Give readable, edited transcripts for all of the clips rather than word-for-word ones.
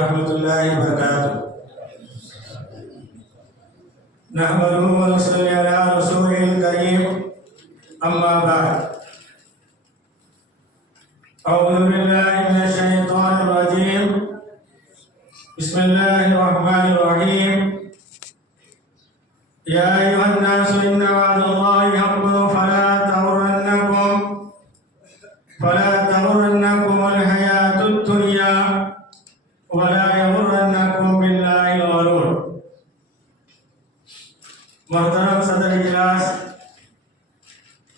रहमतुल्लाहि व बरकातुहू। नहमदुहु व नसल्ली अला रसूलिल करीम, अम्मा बाद। अऊज़ु बिल्लाहि मिनश शैतानिर रजीम। बिस्मिल्लाहिर रहमानिर रहीम। या अय्युहन नासु इन्ना वअदल्लाहि हक़्क़ुन फला तग़ुर्रन्नकुमुल हयातुद दुनिया वला यग़ुर्रन्नकुम बिल्लाहिल ग़रूर। मोहतरम सदर इजलास,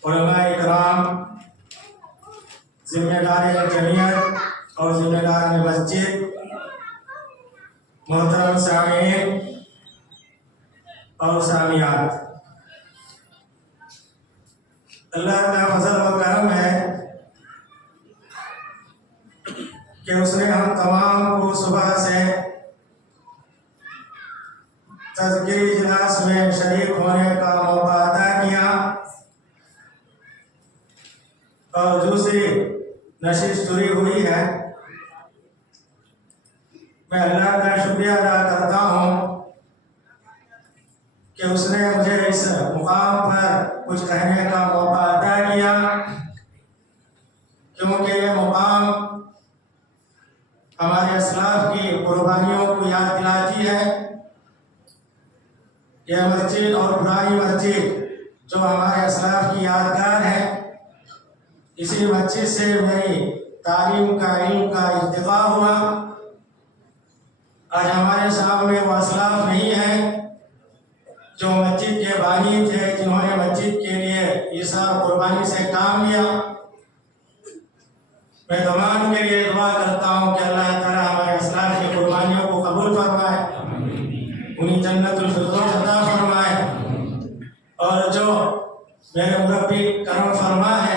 उलमाए इकराम, जिम्मेदार जमीयत और जिम्मेदार मस्जिद, मोहतरम सामीन और सामियात, अल्लाह का फजल व करम है कि उसने हम तमाम को सुबह से तज़किरी इजलास में शरीक होने का मौका अता किया और दूसरी नशिश शुरू हुई है। मैं अल्लाह का शुक्रिया अदा करता हूँ कि उसने मुझे इस मुकाम पर कुछ कहने का मौका अता किया, क्योंकि ये मुकाम हमारे असलाफ की कुर्बानियों को याद दिलाती है। यह मस्जिद और पुरानी मस्जिद जो हमारे असलाफ की यादगार है, इसी मस्जिद से मेरी तालीम का, इल्म का इर्तिक़ा हुआ। आज हमारे सामने वो असलाफ नहीं है जो मस्जिद के बानी थे, जिन्होंने मस्जिद के लिए ईसा कुर्बानी से काम लिया। मैं तमाम के लिए दुआ करता हूँ कि अल्लाह ताला हमारे असलाफ की कुर्बानियों को कबूल फरमाए, उन्हें जन्नतुल फिरदौस अता फरमाए, और जो मेरे मुरब्बी करम फरमा है,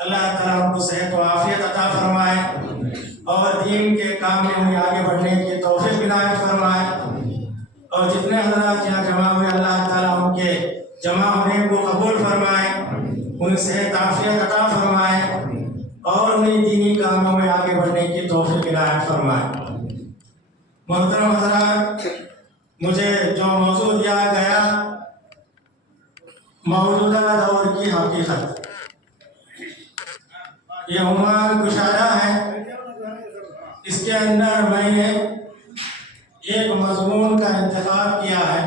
अल्लाह ताला उनको सेहत व आफियत अता फरमाए और दीन के काम में उन्हें आगे बढ़ने की तौफीक इनायत फरमाए। और जितने हज़रात यहाँ जमा हुए, अल्लाह ताला उनके जमा होने को कबूल फरमाए, उन्हें सेहत आफियत अता फरमाए और उन्हें दीनी कामों में आगे बढ़ने की तौफीक इनायत फरमाए। मोहतरम हज़रात, मुझे जो मौजू दिया गया, मौजूदा दौर की हकीकत, ये उन्वान कुशादा है। इसके अंदर मैंने एक मज़मून का इंतखाब किया है।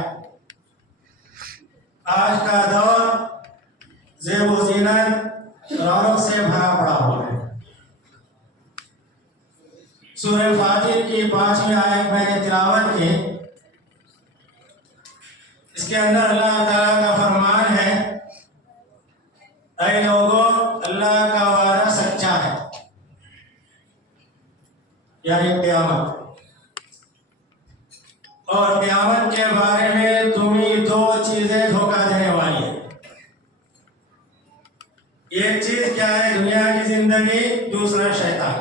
आज का दौर ज़ेब व ज़ीनत, रौनक से भरा पड़ा हुआ है। सूरह फातिर की 5वीं आयत मैंने तिलावत की। इसके अंदर अल्लाह ताला का फरमान है, ऐ लोगों, अल्लाह का वादा सच्चा है, यानी क़यामत। और क़यामत के बारे में तुम्हें दो चीजें धोखा देने वाली है। एक चीज क्या है? दुनिया की जिंदगी, दूसरा शैतान।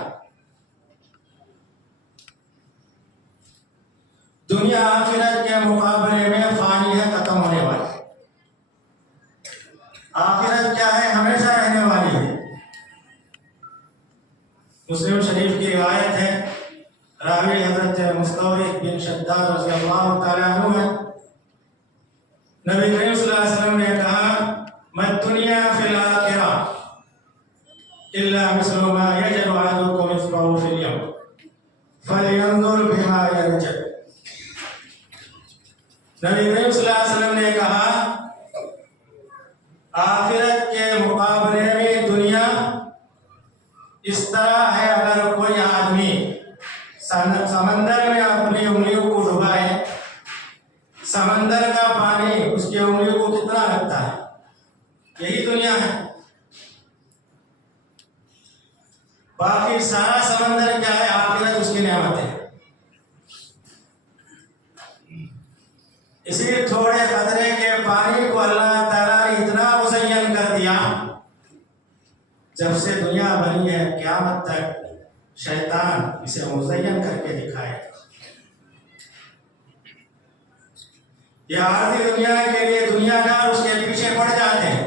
दुनिया आखिरत के मुकाबले में फानी है, खत्म होने वाली। आखिरत क्या है? हमेशा रहने वाली है। मुस्लिम शरीफ की रिवायत है, रावी हजरत मुस्तौरिद बिन शद्दाद रज़ियल्लाहु ताला अन्हु है। नबी करीम सल्लल्लाहु अलैहि वसल्लम ने कहा, मद दुनिया फिल आखिरा इल्ला मिस्लु मा यजरु अहदुकुम इसबाहु फिल यम फलयंजुर बिमा यरजअ। नबी करीम सल्लल्लाहु अलैहि वसल्लम ने कहा, आखिरत के मुकाबले में दुनिया इस तरह है, अगर कोई आदमी समंदर में अपनी उंगलियों को डुबाए, समंदर का पानी उसकी उंगलियों को कितना लगता है? यही दुनिया है। बाकी सारा समंदर क्या है? आखिरत उसकी नेमत है। इसी थोड़े कतरे के पानी को अल्लाह ताला ने इतना मुज़य्यन कर दिया, जब से दुनिया बनी है क़यामत तक शैतान इसे मुज़य्यन करके दिखाए। यह आर्थिक दुनिया के लिए दुनियादार उसके पीछे पड़ जाते हैं,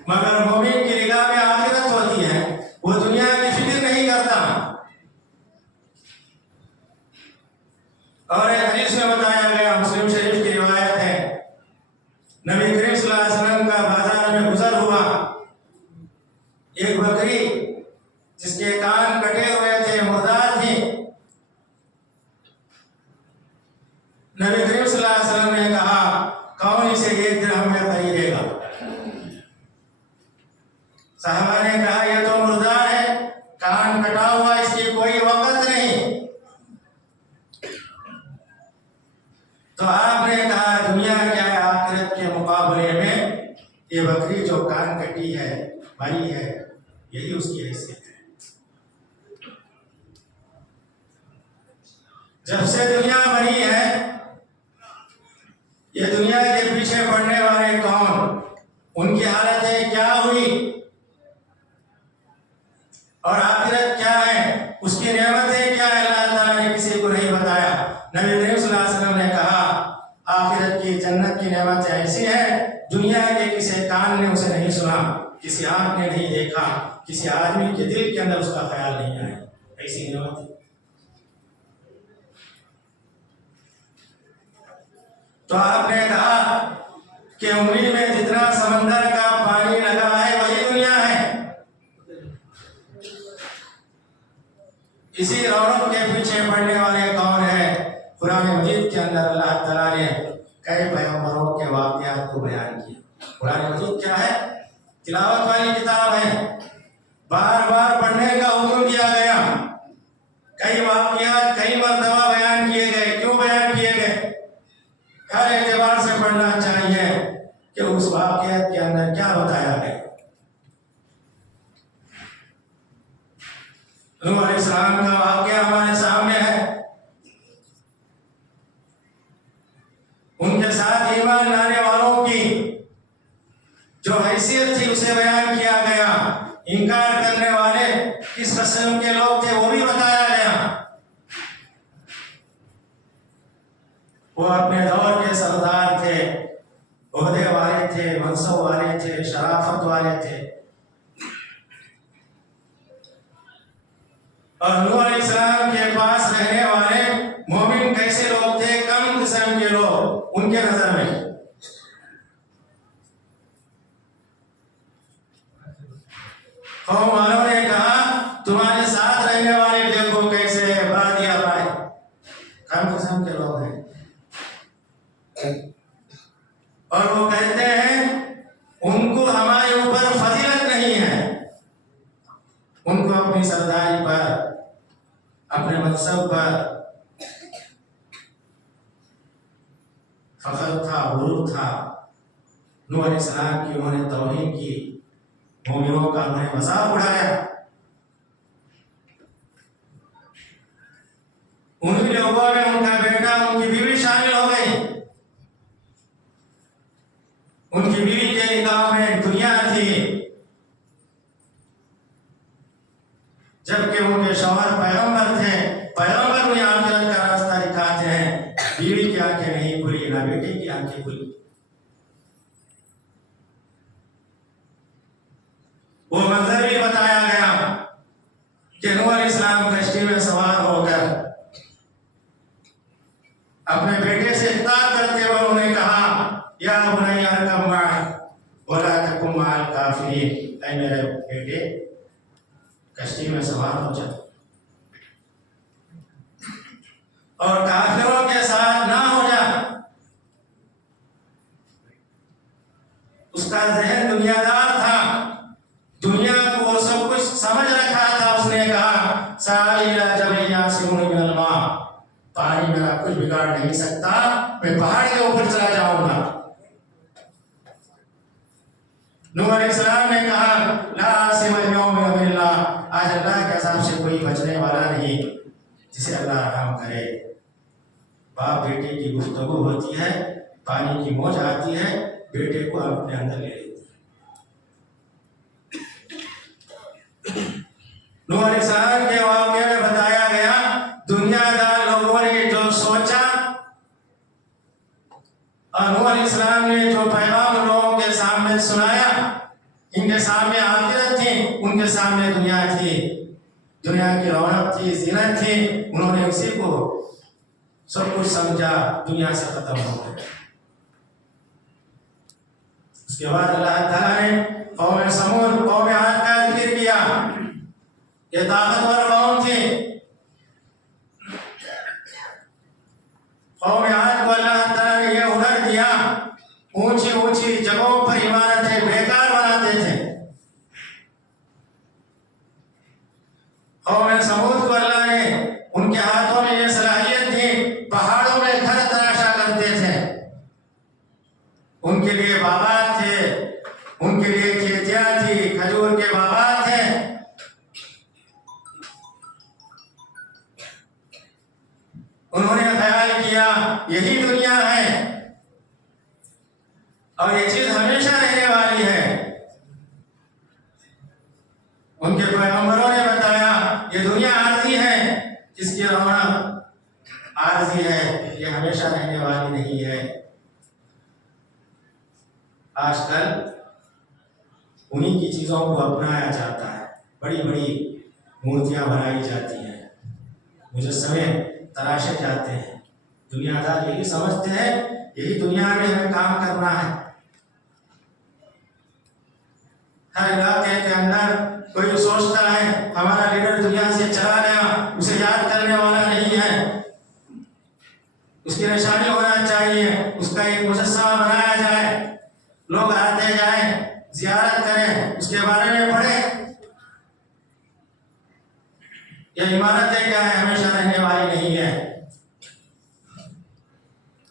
मगर मोमिन की निगाह में आखिरत होती है। वो दुनिया की फिक्र नहीं करता, और एक हदीस में बताया गया, मुस्लिम शरीफ की रिवायत है, नबी करीम सल्लल्लाहु अलैहि वसल्लम का बाजार में गुजर हुआ, एक बकरी जिसके कान कटे हुए थे, मुर्दार थी। नबी करीम सल्लल्लाहु अलैहि वसल्लम ने कहा, कौन इसे 1 दिरहम में खरीदेगा? साहबा ने कहा, यह तो मुर्दार है, कान कटा हुआ, इसकी कोई वक़्त नहीं। तो आपने कहा, दुनिया क्या है आखिरत के मुकाबले में? ये बकरी जो कान कटी है, मरी है, यही उसकी हैसियत है। जब से दुनिया बनी है, ये दुनिया के पीछे पड़ने वाले कौन, उनकी हालतें क्या हुई और आखिरत क्या है, उसकी नेमतें क्या है, अल्लाह ताला ने किसी को नहीं बताया। नबी करीम सल्लल्लाहु अलैहि वसल्लम ने कहा, आखिरत की जन्नत की नेमतें ऐसी है, दुनिया के किसी कान ने उसे नहीं सुना, किसी आंख ने नहीं देखा, किसी आदमी के दिल के अंदर उसका ख्याल नहीं आया, ऐसी नेमत। तो आपने कहा कि उम्मीद में जितना समंदर का पानी लगा है वही दुनिया है। इसी रौनक के पीछे पड़ने वाले कौन है? कुरान मजीद के अंदर अल्लाह ताला ने कई पैगंबरों के वाक़यात को बयान किया। कुरान मजीद क्या है? तिलावत वाली किताब है, बार बार पढ़ने का हुक्म दिया गया, कई वाक़यात कई मर्तबा बयान किए गए। क्यों बयान किए गए? हर एतबार से पढ़ना चाहिए कि उस वाक़यात के अंदर क्या बताया गया। नूह अलैहिस्सलाम का वाक़या हमारे सामने है, उनके साथ ईमान लाने वालों की जो हैसियत थी उसे बयान किया गया। इनकार करने वाले किस किस्म के लोग थे वो भी बताया गया। वो अपने दौर के सरदार थे, ओहदे वाले थे, मनसब वाले थे, शराफत वाले थे। और नूह अलैहिस्सलाम के पास रहने वाले मोमिन कैसे लोग थे? कम किस्म के लोग उनके नजर में। कौम वालों ने कहा, तुम्हारे साथ रहने वाले देखो कैसे बादिया पाए, कम किस्म के लोग हैं। और वो कहते हैं उनको हमारे ऊपर फजीलत नहीं है, उनको अपनी सरदारी पर, अपने मनसब पर फख्र था, गुरूर था। नूह अलैहिस्सलाम की उन्होंने तौहीन की, मोमिनों का उन्होंने मजाक उड़ाया। उन्हीं लोगों में उनका बेटा, उनकी बीवी शामिल हो गई। उनकी बीवी के निकाह में दुनिया थी, जबकि उनके शौहर पैगंबर थे। पैगंबर उन्हें आखिरत का रास्ता दिखाते हैं। बीवी की आंखें नहीं खुली, ना बेटे की आंखें खुली। वो मंजर भी बताया गया कि नूह अलैहिस्सलाम कश्ती में सवार होकर अपने बेटे से खिताब करते हुए उन्होंने कहा, या बुनय्या अरकब मअक वला तकुन मअल काफिरीन, ऐ मेरे बेटे कश्ती में सवार हो जा और काफिरों के साथ ना हो जा। उसका जहन दुनियादार था, दुनिया को सब कुछ समझ रखा था। उसने कहा, साइला जबल यासिमुनी मिनल मा, पानी मेरा कुछ बिगाड़ नहीं सकता, मैं पहाड़ के ऊपर चला जाऊंगा। नूह अलैहिस्सलाम ने कहा, ला आसिमल यौम मिनल्लाह, आज अल्लाह के अज़ाब से कोई बचने वाला नहीं, जिसे अल्लाह रहम करे। बाप बेटे की गुफ्तगू होती है, पानी की मौज आती है, बेटे को अपने अंदर ले लेती है। नूह अलैहिस्सलाम के वाक़े में बताया गया, दुनियादार लोगों ने जो सोचा और नूह अलैहिस्सलाम ने जो पैगाम लोगों के सामने सुनाया, इनके सामने आखिरत थी, उनके सामने दुनिया थी, दुनिया की रौनक थी, ज़ीनत थी। उन्होंने उसी को सब कुछ समझा, दुनिया से खत्म हो गया। उसके बाद अल्लाह ताला ने कौम समूद, कौम आद का जिक्र किया। ये ताकतवर कौम थी। कौम आद को अल्लाह ताला ने ये हुनर दिया, ऊंची ऊंची जगहों पर इमारतें बेकार बनाते थे। कौम समूद को अल्लाह ने, उनके हाथों में ये सलाहियत थी, पहाड़ों में घर तराशा करते थे। उनके लिए बागात थे, उनके लिए खेतियां थी, खजूर के बागात थे। उन्होंने ख्याल किया यही दुनिया है और ये चीज हमेशा रहने वाली है। उनके पैगंबरों ने बताया ये दुनिया आरज़ी है, इसकी रौनक आरज़ी है, ये हमेशा रहने वाली नहीं है। आजकल उन्हीं की चीजों को अपनाया जाता है, बड़ी बड़ी मूर्तियां बनाई जाती हैं, मुजस्समे तराशे जाते हैं। दुनियादार यही समझते हैं यही दुनिया में हमें काम करना है। हर इलाके के अंदर कोई सोचता है हमारा लीडर दुनिया से चला गया, उसे याद करने वाला नहीं है, उसकी निशानी होना चाहिए, उसका एक मुजस्समा बनाया जाए, लोग आते जाएं, जियारत करें, उसके बारे में पढ़ें। यह इमारतें क्या है, हमेशा रहने वाली नहीं है।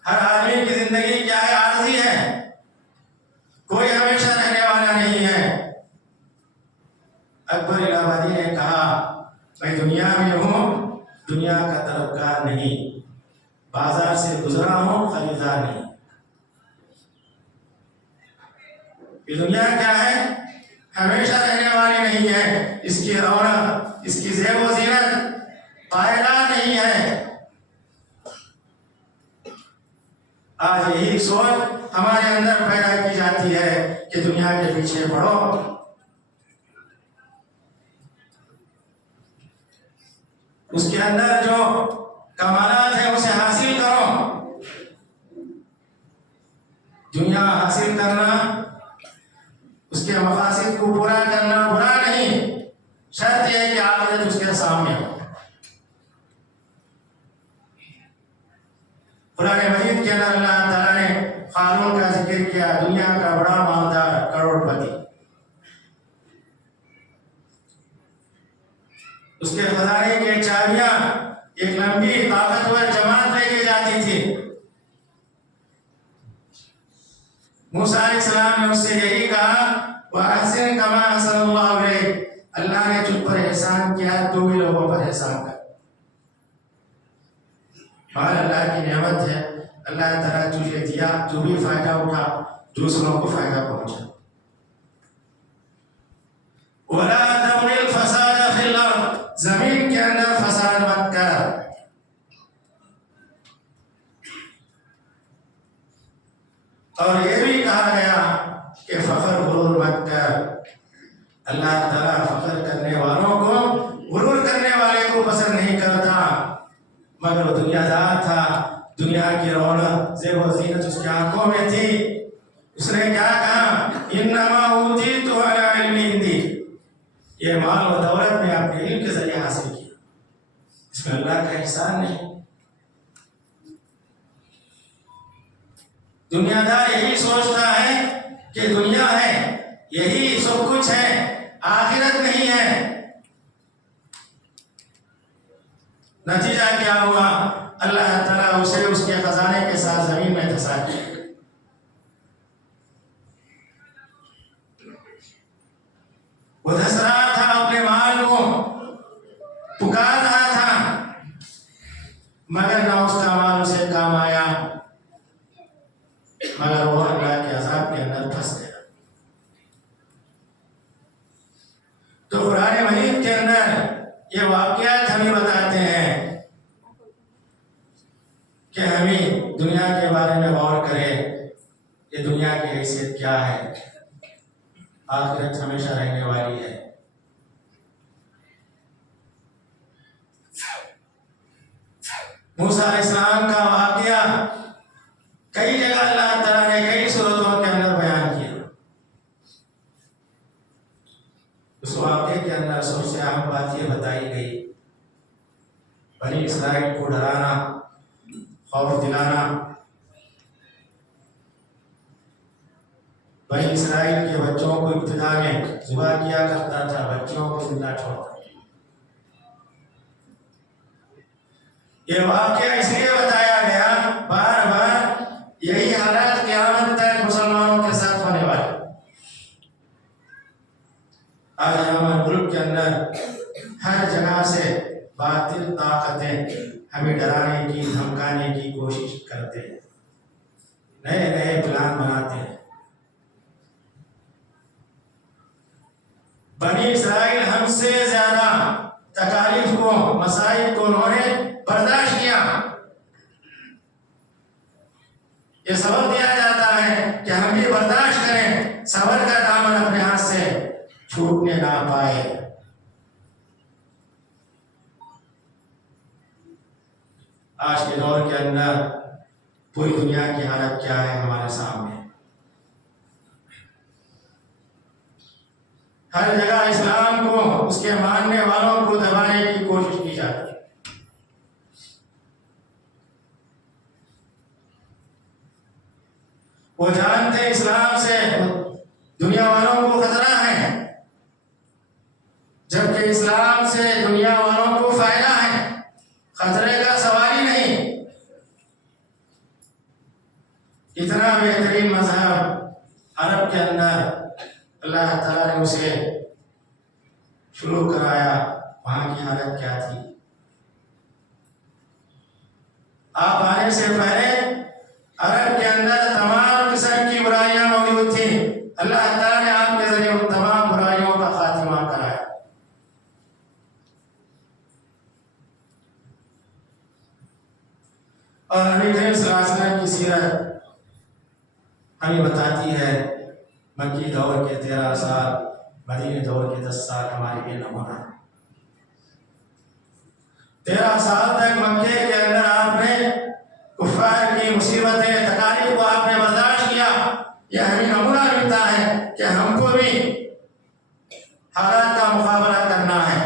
हर आदमी की जिंदगी क्या है, आरज़ी है, कोई हमेशा रहने वाला नहीं है। अकबर इलाहाबादी ने कहा मैं दुनिया में हूँ, दुनिया का तलबगार नहीं, बाजार से गुजरा हूँ, खरीदार नहीं। ये दुनिया क्या है, हमेशा रहने वाली नहीं है। इसकी रौनक, इसकी ज़ेब ज़ीनत पायदार नहीं है। आज यही सोच हमारे अंदर पैदा की जाती है कि दुनिया के पीछे पड़ो। उसके अंदर जो कमालात है उसे हासिल करो। दुनिया हासिल करना, उसके मकासद को पूरा करना बुरा नहीं, शर्त यह है कि आखिरत उसके सामने हो। कुरान मजीद के अंदर अल्लाह ताला ने कारून का जिक्र किया, दुनिया का बड़ा मालदार, करोड़पति। उसके खजाने की चाबियां एक लंबी ताकतवर जमात लेके जाती थी। मूसा अलैहिस्सलाम ने उससे यही कहा वअहसिन कमा अहसनल्लाहु अलैक, अल्लाह ने तुझ पर एहसान किया, तू भी लोगों पर एहसान कर। और अल्लाह की नेमत है, अल्लाह ताला तुझे दिया, तू भी फायदा उठा, दूसरों को फायदा पहुंचा। वला तबगिल फसाद फिल अर्द, जमीन के अंदर फसाद मत कर। और ये भी कहा गया कि फखर गुरूर मत कर। अल्लाह ताला फखर करने वालों को, गुरूर करने वाले को पसंद नहीं करता। मगर वो दुनियादार था, दुनिया की रौनक ज़ेब ज़ीनत उसकी आंखों में थी। उसने क्या कहा, इन्नमा ऊतीतु अला इल्मी इंदी, ये माल व दौलत में अपने इल्म के जरिए हासिल किया, इसमें अल्लाह का एहसान नहीं। दुनियादार यही सोचता है कि दुनिया है, यही सब कुछ है, आखिरत नहीं है। नतीजा क्या हुआ, अल्लाह ताला उसे उसके खजाने के साथ जमीन में धंसा दिया। वो धंस रहा था, अपने माल को पुकार रहा था, मगर ना उसका माल उसे काम आया, मगर वो अल्लाह के अज़ाब के अंदर फंस गया। तो कुरान मजीद के अंदर ये वाक़यात हमें बताते हैं कि हमें दुनिया के बारे में गौर करें, ये दुनिया की हैसियत क्या है, आखिरत हमेशा रहने वाली है। मूसा अलैहिस्सलाम का वाक़या कई जगह अल्लाह ताला ने कई सूरतों के अंदर बयान किया। उस वाक़े के अंदर सबसे अहम बात यह बताई गई, बनी इसराइल को डराना, खौफ दिलाना। बनी इसराइल के बच्चों को इब्तिदा में ज़िबा किया करता था, बच्चों को जिंदा छोड़ता। ये वाक़या इसलिए बताया गया, बार बार यही हालात क़यामत तक मुसलमानों के साथ होने वाले। आज हमारे मुल्क के अंदर हर जगह से बातिल ताकतें हमें डराने की, धमकाने की कोशिश करते हैं, नए नए प्लान बनाते हैं। बनी इसराइल हमसे ज्यादा तकालीफ को, मसाइब को उन्होंने बर्दाश्त किया। ये सबक दिया जाता है कि हम भी बर्दाश्त करें, सबर का दामन अपने हाथ से छूटने ना पाए। आज के दौर के अंदर पूरी दुनिया की हालत क्या है हमारे सामने। हर जगह इस्लाम को, उसके मानने वालों को दबाने की कोशिश की जाती है। वो जानते हैं इस्लाम से दुनिया वालों को खतरा है, जबकि इस्लाम से दुनिया वालों को फायदा है। खतरे का सवाल ही नहीं। इतना बेहतरीन मजहब अरब के अंदर अल्लाह ताला ने उसे शुरू कराया, वहां की हालत क्या थी? आप आने से पहले अरब के अंदर तमाम किस्म की बुराइयां मौजूद थी। अल्लाह ताला ने आपके जरिए उन तमाम बुराइयों का खात्मा कराया। और नबी करीम सल्लल्लाहु अलैहि वसल्लम की सीरत हमें बताती है, मक्की दौर के 13 साल, मदीने दौर के 10 साल हमारे लिए नमूना है। 13 साल तक मक्के के अंदर आपने कुफ्फार की मुसीबतें, तकालीफ को आपने बर्दाश्त किया। यह हमें नमूना मिलता है कि हमको भी हालात का मुकाबला करना है,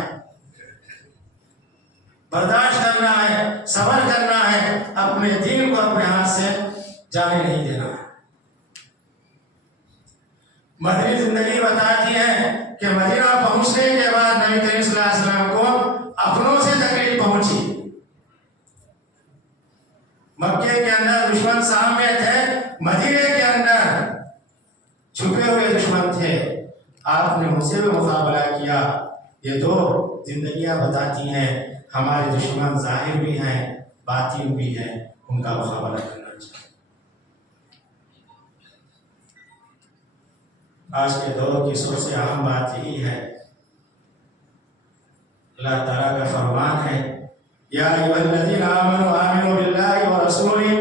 बर्दाश्त करना है, सब्र करना है, अपने दीन को अपने हाथ से जाने नहीं देना है। मदनी जिंदगी बताती है कि मदीना पहुंचने के बाद नबी करीम सल्लल्लाहु अलैहि वसल्लम को अपनों से तकलीफ पहुंची। मक्के के अंदर दुश्मन सामने थे, मदीने के अंदर छुपे हुए दुश्मन थे। आपने उनसे भी मुकाबला किया। ये दो जिंदगियां बताती हैं हमारे दुश्मन जाहिर भी हैं, बातिन भी हैं, उनका मुकाबला करना चाहिए। आज के दौर की सबसे अहम बात यही है, अल्लाह ताला का फरमान है, या अय्युहल्लज़ीना आमनू आमिनू बिल्लाहि व रसूलिही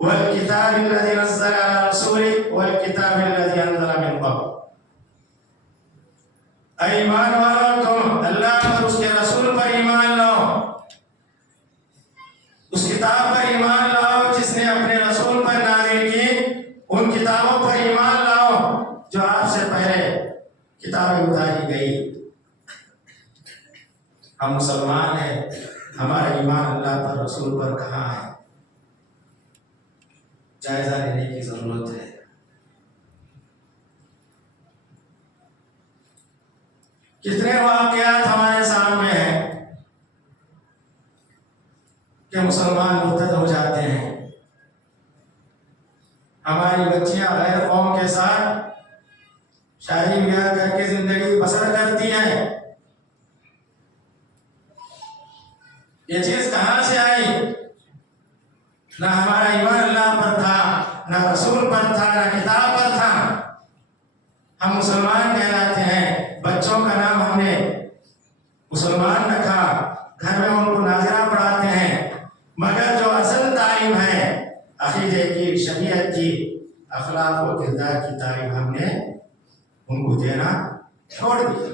वल किताबिल्लज़ी नज़्ज़ला अला रसूलिही वल किताबिल्लज़ी अनज़ला मिन क़ब्ल। ऐ ईमान वालों, तुम अल्लाह और उसके रसूल पर ईमान लाओ, उस किताब पर ईमान लाओ जिसने अपने रसूल पर नाज़िल की, उन किताबों पर ईमान लाओ जो आपसे पहले किताबें उतारी गई। हम मुसलमान हैं, हमारा ईमान अल्लाह पर, रसूल पर कहाँ है? जायजा लेने की जरूरत है। कितने वाकयात हमारे सामने हैं कि मुसलमान मुर्तद हो जाते हैं। हमारी बच्चियां गैर कौम के साथ शादी ब्याह करके जिंदगी बसर करती हैं। ये चीज कहां से आई? ना हमारा ईमान अल्लाह पर था, ना रसूल पर था, ना किताब पर था। हम मुसलमान कहलाते हैं, बच्चों का नाम हमने मुसलमान रखा, घर में उनको नाज़िरा पढ़ाते हैं, मगर जो असल तालीम है अकीदे की, शरीयत की, अखलाक और किरदार की तालीम हमने उनको देना छोड़ दिया।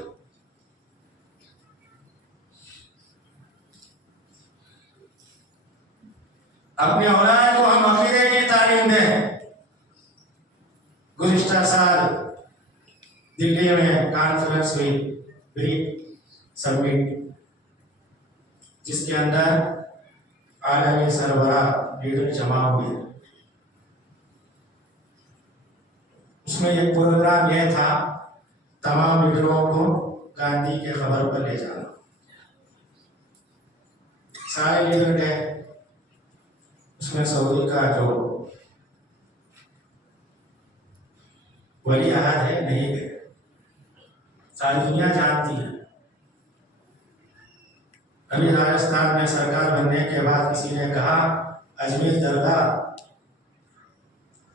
अपने औलाद को हम अकीदे की तालीम दें। गुज़िश्ता साल दिल्ली में कॉन्फ्रेंस हुई, ब्रीफ समिट, जिसके अंदर आलमी सरबराह लीडर जमा हुए। उसमें एक प्रोग्राम यह था, तमाम लीडरों को गांधी के खबर पर ले जाना। सारे लीडर गए। उसमें सऊदी का जो वली अहद है नहीं गए। सारी दुनिया जानती है। अभी राजस्थान में सरकार बनने के बाद किसी ने कहा अजमेर दरगाह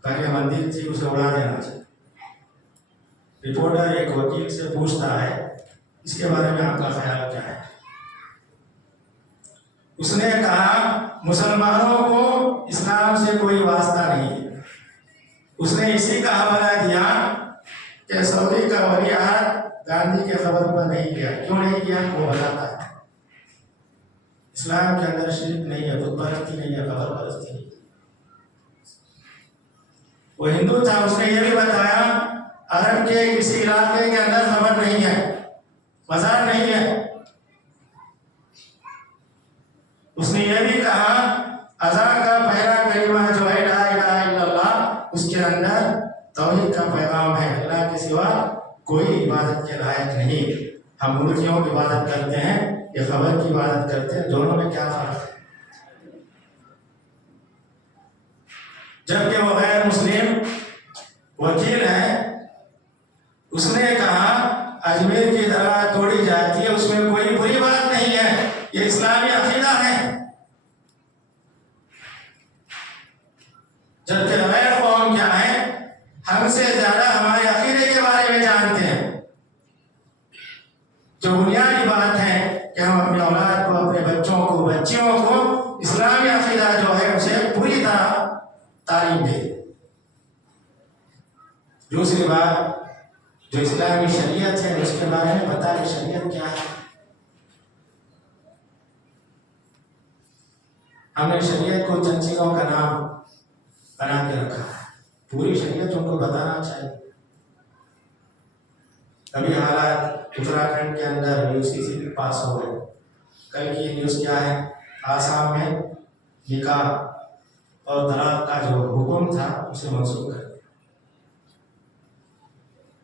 पहले मंदिर थी, उसे उड़ा देना चाहिए। रिपोर्टर एक वकील से पूछता है, इसके बारे में आपका ख्याल क्या है? उसने कहा मुसलमानों को इस्लाम से कोई वास्ता नहीं है। उसने इसी का हवाला दिया कि सऊदी का वली अहद गांधी के खबर पर नहीं गया। क्यों नहीं गया? वो बताता है इस्लाम के अंदर शिर्क नहीं है, बुत परस्ती नहीं है, खबर परस्ती नहीं है। वो हिंदू था, उसने ये भी बताया अरब के किसी इलाके के अंदर खबर नहीं है, मजार नहीं है। उसने ये भी कहा अज़ान का पहला कलिमा जो है ला इलाहा इल्लल्लाह, उसके अंदर तौहीद का पैगाम है, अल्लाह के सिवा कोई इबादत के लायक नहीं। हम मूर्तियों की इबादत करते हैं, ये खबर की इबादत करते हैं, दोनों में क्या फर्क है? जबकि वो गैर मुस्लिम वकील है, उसने कहा अजमेर की दरगाह तोड़ी जाती है, उसमें कोई बुरी बात नहीं है, ये इस्लामी अकीदा है। जबकि गैर कौम क्या है, हमसे ज्यादा हमारे अकीदे के बारे में जानते हैं। जो बुनियादी बात है कि हम अपने औलाद को, अपने बच्चों को, बच्चियों को इस्लामी अकीदा जो है उसे पूरी तरह तालीम दे। दूसरी बात, जो इस्लामी शरीयत है उसके बारे में बता कि शरीयत क्या है। हमने शरीयत को चंद चीज़ों का नाम बना के रखा है, पूरी शरीयत उनको बताना चाहिए। अभी हालात उत्तराखंड के अंदर यूसीसी पास हो गए। कल की न्यूज़ क्या है, आसाम में निकाह और तलाक का जो हुक्म था उसे मंसूख कर दिया।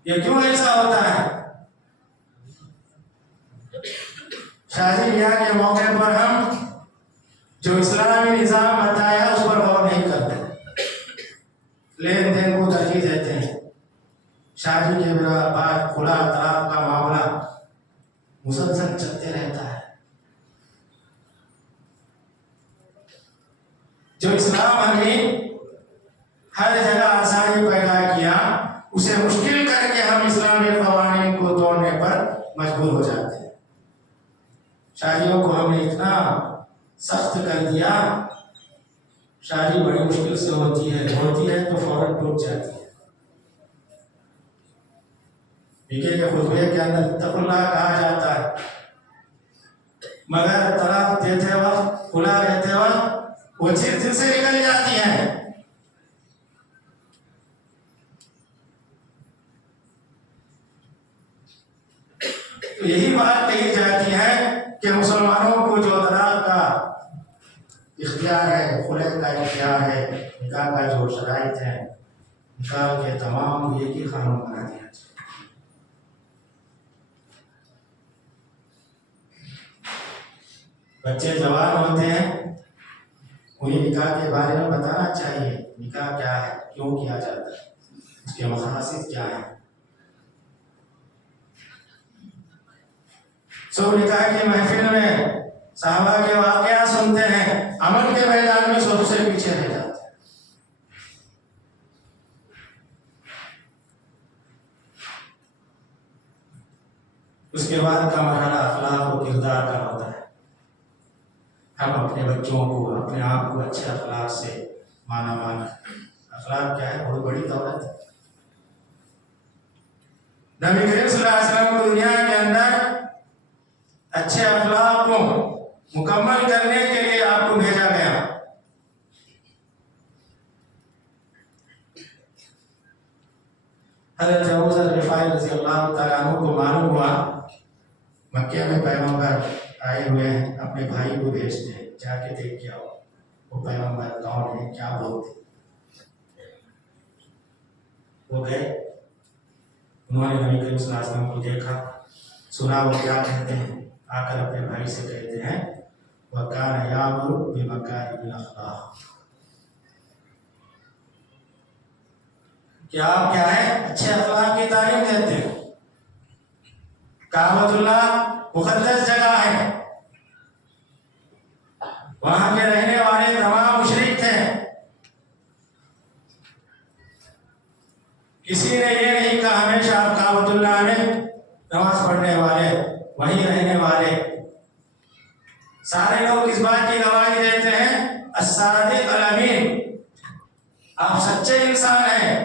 ये क्यों ऐसा होता है? शादी ब्याह के मौके पर हम जो इस्लामी निज़ाम बताया उस पर गौर नहीं करते, लेन देन को तरजीह देते हैं। शादी के बाद खुला तलाक का मामला मुसलसल चलते रहता है। जो इस्लाम हमें हर जगह आसानी पैदा किया, उसे मुश्किल करके हम इस्लामी क़वानीन को तोड़ने पर मजबूर हो जाते हैं। शादियों को हमने इतना सख्त कर दिया, शादी बड़ी मुश्किल से होती है तो फौरन टूट जाती है। निकाह के खुतबे के अंदर तक़ुल्लाह कहा जाता है, मगर तलाक देते वक्त, खुला रहते वक्त वो चीज दिल से निकल जाती है। तो यही बात कही जाती है कि मुसलमानों को जो तलाक का इख्तियार है, खुले का इख्तियार है, निकाह का जो शराइत है, निकाह के तमाम एक ही कानून बना दिया जाए। बच्चे जवान होते हैं, उन्हें निकाह के बारे में बताना चाहिए, निकाह क्या है, क्यों किया जाता है, उसके मकासद क्या है। सब निकाह की महफिल में साहबा के वाकया सुनते हैं, अमल के मैदान में सबसे पीछे रह जाते हैं। उसके बाद का मरहला अखलाक और किरदार का होता है। हम अपने बच्चों को, अपने आप को अच्छे अखलाक से माना माना। अखलाक क्या है? बहुत बड़ी दौलत है। नबी करीम सल्लल्लाहु अलैहि वसल्लम को दुनिया के अंदर अच्छे अखलाक को मुकम्मल करने के लिए आपको भेजा गया। हज़रत अबू ज़र ग़िफ़ारी रज़ी अल्लाह तआला अन्हु को मालूम हुआ मक्के में पैगंबर आए हुए हैं, अपने भाई को भेजते हैं, जाके देख के आओ वो पैगंबर कौन है, क्या बोलते। वो गए, उन्होंने नबी करीम सल्लल्लाहु अलैहि वसल्लम को देखा, सुना वो क्या कहते हैं, आकर अपने भाई से कहते हैं वकान यामुरु बिमकारिमिल अखलाक, क्या आप क्या है अच्छे अखलाक की तालीम देते हैं। काबतुल्लाह मुक़द्दस जगह है, वहां के रहने वाले तमाम मुशरिक थे, किसी ने ये नहीं कहा हमेशा आप काबतुल्लाह में नमाज पढ़ने वाले, वहीं रहने वाले। सारे लोग इस बात की गवाही देते हैं अस्सादिक अल अमीन, आप सच्चे इंसान हैं।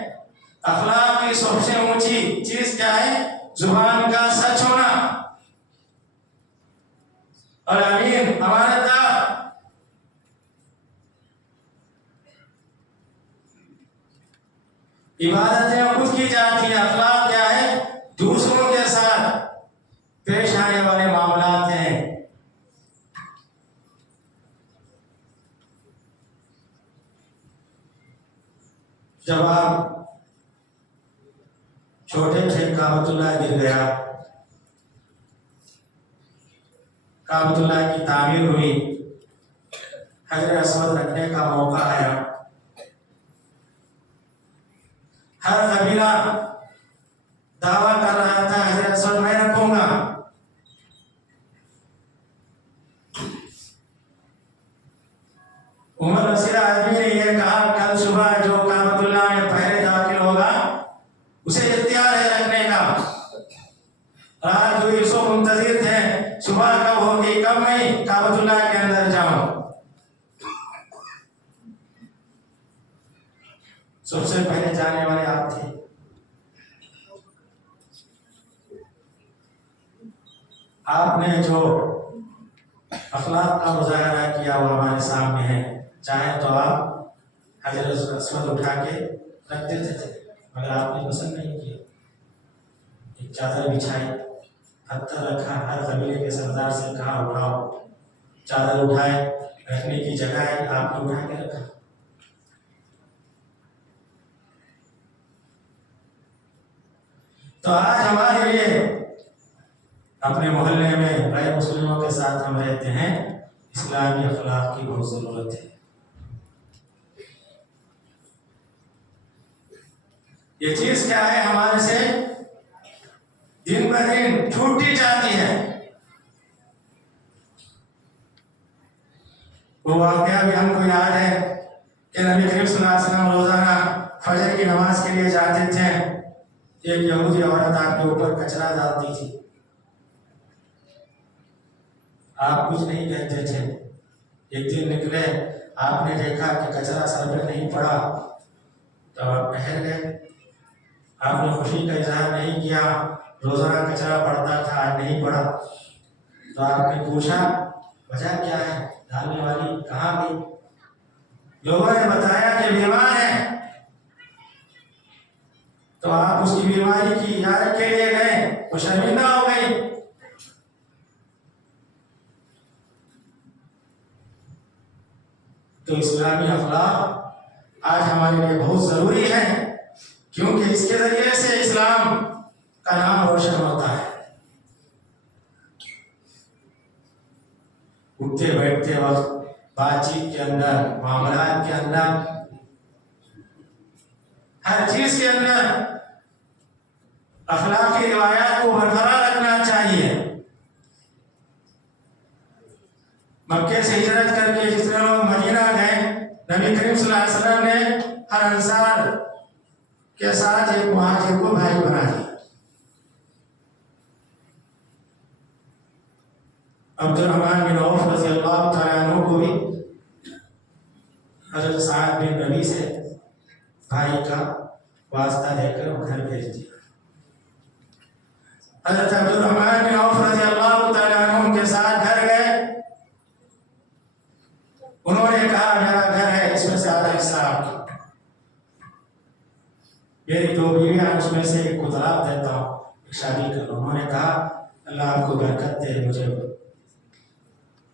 अखलाक की सबसे ऊंची चीज क्या है, जुबान का सच होना, और अमीन अमानतदार। इबादतें खुद की जाती है, अखलाक क्या है, दूसरों के साथ पेश आने वाले मामलात हैं। जब आप छोटे थे काबतुल्लाह गिर गया, काबतुल्लाह की तामीर हुई, हजर अस्वद रखने का मौका आया, हर कबीला दावा कर रहा था हजर अस्वद मैं रखूंगा। उमर रसीदा आदमी ने यह कहा कल सुबह जो काबतुल्लाह में पहले दाखिल होगा उसे इख्तियार है रखने का। रात हुई, सो मुंतजिर थे सुबह कब होगी, कब मैं काबतुल्लाह के अंदर जाऊं। सबसे पहले जाने वाले आप थे। आपने जो अखलाक का मुजाहरा किया वो हमारे सामने है। चाहे तो आप हजरत अस्वद उठा के रख देते थे, मगर आपने पसंद नहीं किया। एक चादर बिछाई, पत्थर रखा, हर कबीले के सरदार से कहा उठाओ, चादर उठाए, रखने की जगह है, आपने उठा के रखा। तो आज हमारे लिए अपने मोहल्ले में गैर मुस्लिमों के साथ हम रहते हैं, इस्लामी अखलाक की बहुत जरूरत है। ये चीज क्या है, हमारे से दिन ब दिन छूटती जाती है। वो वाकया भी हमको याद है कि नबी करीम सल्लल्लाहु अलैहि वसल्लम रोजाना फजर की नमाज के लिए जाते थे। एक यहूदी औरत आपके ऊपर कचरा डालती थी, आप कुछ नहीं कहते थे। एक दिन निकले, आपने देखा कि कचरा सर पे नहीं पड़ा, तो आप ठहर गए। आपने खुशी का इजहार नहीं किया, रोजाना कचरा पड़ता था, आज नहीं पड़ा। तो आपने पूछा वजह क्या है, डालने वाली कहाँ गई? लोगों ने बताया कि बीमार है। तो आप उसकी बीमारी की इजाजत के लिए गए, वो शर्मिंदा हो गई। तो इस्लामी अखलाक आज हमारे लिए बहुत जरूरी है, क्योंकि इसके जरिए से इस्लाम का नाम रोशन होता है। उठते बैठते वक्त, बातचीत के अंदर, मामलात के अंदर, हर चीज के अंदर अखलाकी रिवायात को बरकरार रखना चाहिए। मक्के से हिजरत करके जितने लोग मदीना गए, नबी करीम सल्लल्लाहु अलैहि वसल्लम ने हर अंसार के साथ एक मुहाजिर को भाई बना दिया। अब्दुर्रहमान बिन औफ रज़ियल्लाहु तआला अन्हु को भी हज़रत साद बिन रबी से भाई का वास्ता देकर घर भेज दिया। हज़रत अब्दुर्रहमान बिन औफ रज़ियल्लाहु तआला अन्हु के साथ घर गए। उन्होंने कहा मेरा घर है, इसमें से आधा हिस्सा आपका। मेरी 2 बीवियां, उसमें से एक को तलाक देता हूँ, शादी कर लो। उन्होंने कहा अल्लाह आपको बरकत दे, मुझे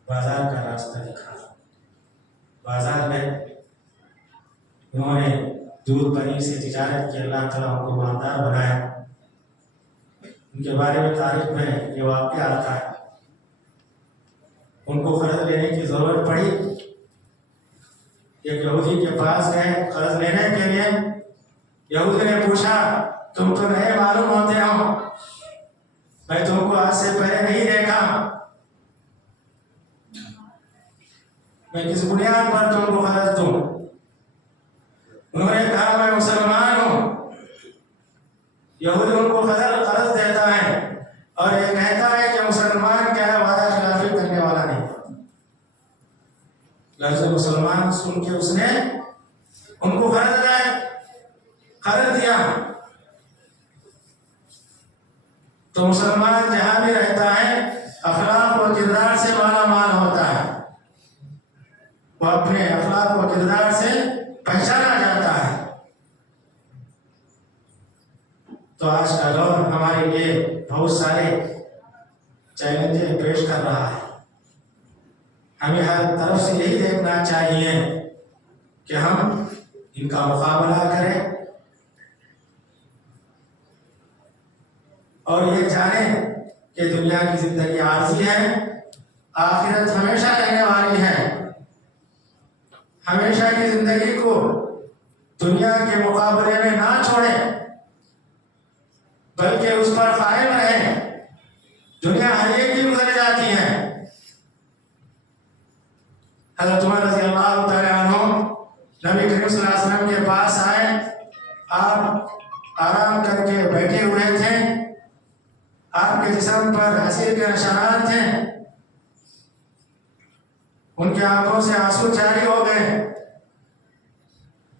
बाजार का रास्ता दिखा। बाजार में उन्होंने दूध पनीर से तिजारत की, अल्लाह ताला उनको मालदार बनाया। उनके बारे में तारीख में ये वाक़या आता है, उनको कर्ज लेने की जरूरत पड़ी। एक यहूदी के पास गए कर्ज लेने के लिए। यहूदी ने पूछा तुम तो नए मालूम होते हो, मैं तुमको आज से पहले नहीं देखा, मैं किस बुनियाद पर तुमको कर्ज दूं? उन्होंने कहा मैं मुसलमान हूं। यहूदी उनको कर्ज देता है और ये कहता है कि मुसलमान क्या है, वादा खिलाफी करने वाला नहीं। लफ्ज़ मुसलमान सुन के उसने उनको कर्ज दिया। तो मुसलमान जहां भी रहता है अखलाक और किरदार से माला माल होता है, वो अपने अखलाक और किरदार से पहचाना जाता है। तो आज का दौर हमारे लिए बहुत सारे चैलेंजेस पेश कर रहा है। हमें हर तरफ से यही देखना चाहिए कि हम इनका मुकाबला करें और ये जानें कि दुनिया की जिंदगी आरज़ी है, आखिरत हमेशा रहने वाली है। हमेशा की जिंदगी को दुनिया के मुकाबले में ना छोड़ें, बल्कि उस पर कायम रहें। दुनिया हर एक की गुजर जाती है। हज़रत उमर रज़ियल्लाहु तआला अन्हु नबी करीम सल्लल्लाहु अलैहि वसल्लम के पास आए। आप आराम करके बैठे हुए थे, आपके जिस्म पर हंसी के निशानात थे। उनकी आंखों से आंसू जारी हो गए।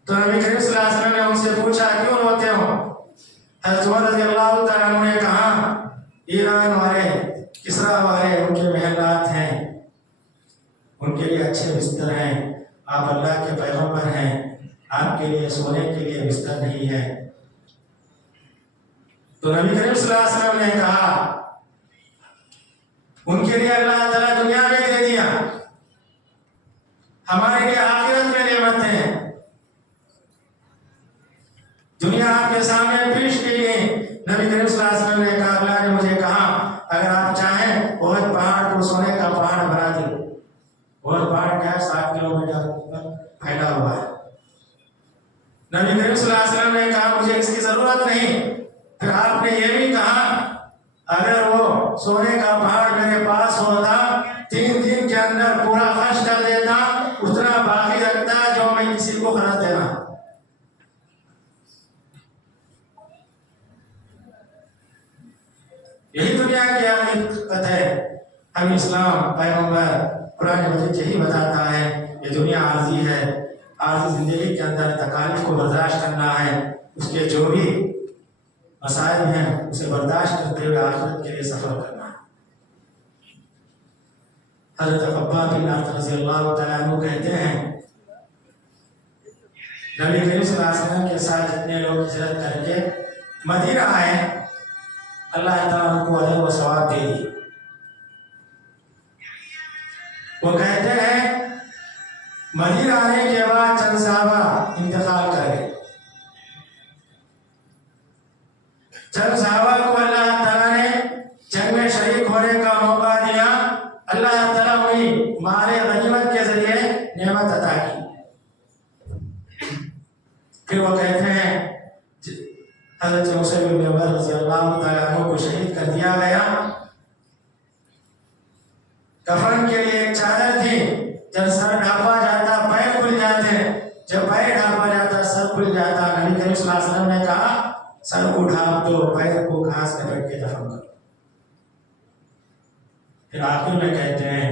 तो नबी करीम सल्लल्लाहु अलैहि वसल्लम ने उनसे पूछा क्यों रोते हो? हज़रत उमर रज़ियल्लाहु तआला अन्हु ने कहा ईरान वाले, किस्रा वाले, उनके महलात हैं, उनके लिए अच्छे बिस्तर हैं। आप अल्लाह के पैगंबर हैं, आपके लिए सोने के लिए बिस्तर नहीं है। तो नबी करीम सल्लल्लाहु अलैहि वसल्लम ने कहा उनके लिए अल्लाह ताला दुनिया में दे दिया, हमारे लिए आखिरत में नेमत है। दुनिया आपके सामने पेश की गई। नबी करीम सल्लल्लाहु अलैहि वसल्लम ने कहा अल्लाह ने मुझे कहा अगर आप चाहें बहुत पहाड़ को सोने का पहाड़ बना दे। बहुत पहाड़ क्या है, 7 किलोमीटर पर फैला हुआ है। नबी करीम सल्लल्लाहु अलैहि वसल्लम ने कहा मुझे इसकी जरूरत नहीं। फिर आपने ये भी कहा अगर वो सोने का पहाड़ मेरे पास होता, 3 दिन के अंदर पूरा खर्च कर देता, उतना बाकी रखता जो मैं किसी को खर्च देना। यही दुनिया की हकीकत है। हम इस्लाम पैगंबर कुरान मजीद यही बताता है ये दुनिया आर्जी है। आर्जी जिंदगी के अंदर तकालीफ को बर्दाश्त करना है, उसके जो भी मसाइल हैं उसे बर्दाश्त करते हुए आखिरत के लिए सफर करना है। हज़रत खब्बाब बिन अरत रज़ियल्लाहु तआला अन्हु कहते हैं नबी करीम सल्लल्लाहु अलैहि वसल्लम के साथ जितने लोग हिजरत करके मदीना आए, अल्लाह ताला उनको अजर व सवाब दे दिए। वो कहते हैं मदीना आने के बाद चंद साहबा इंतकाल कर गए। चंद साहबा को अल्लाह ताला ने जंग में शरीक होने का मौका दिया। अल्लाह ताला उन्हें माले गनीमत के जरिए नेमत अता की। फिर वो कहते हैं हज़रत मुसअब बिन उमर रज़ियल्लाहु तआला अन्हु को शहीद कर दिया गया। कफन के लिए एक चादर थी, जब सर ढांपा जाता पैर खुल जाते, जब पैर ढांपा जाता सर खुल जाता। नबी करीम सल्लल्लाहु अलैहि वसल्लम ने कहा सर को ढांप दो, पैर को घास में रख के दफन करो। फिर आखिर में कहते हैं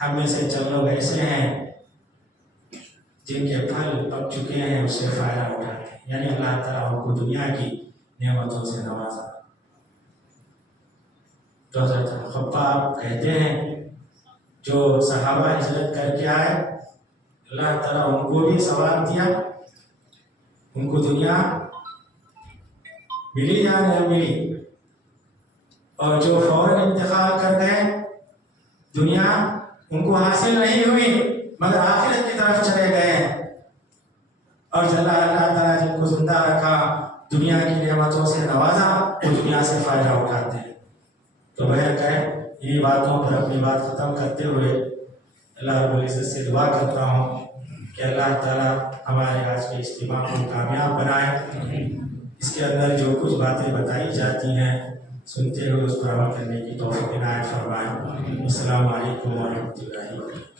हम में से चंद लोग ऐसे हैं जिनके फल पक चुके हैं, उससे फायदा उठाते हैं। यानी अल्लाह ताला उनको दुनिया की नेमतों से नवाजा। तो हज़रत खब्बाब कहते हैं जो सहाबा हिजरत करके आए, अल्लाह ताला उनको भी सवाब दिया, उनको दुनिया मिली या नहीं मिली, और जो फौरन इंतकाल कर गए, दुनिया उनको हासिल नहीं हुई मगर आखिरत की तरफ चले गए, और अल्लाह ताला जिनको जिंदा रखा, दुनिया की नेमतों से नवाजा, वो दुनिया से फायदा उठाते हैं। तो वह करें, इन्हीं बातों पर अपनी बात ख़त्म करते हुए अल्लाह रब्बुल इज़्ज़त से दुआ करता हूँ कि अल्लाह ताला हमारे आज के इज्तिमा को कामयाब बनाए। इसके अंदर जो कुछ बातें बताई जाती हैं, सुनते हुए उस पर अमल करने की तौफीक इनायत फरमाए। अस्सलामु अलैकुम व रहमतुल्लाहि व बरकातुहू।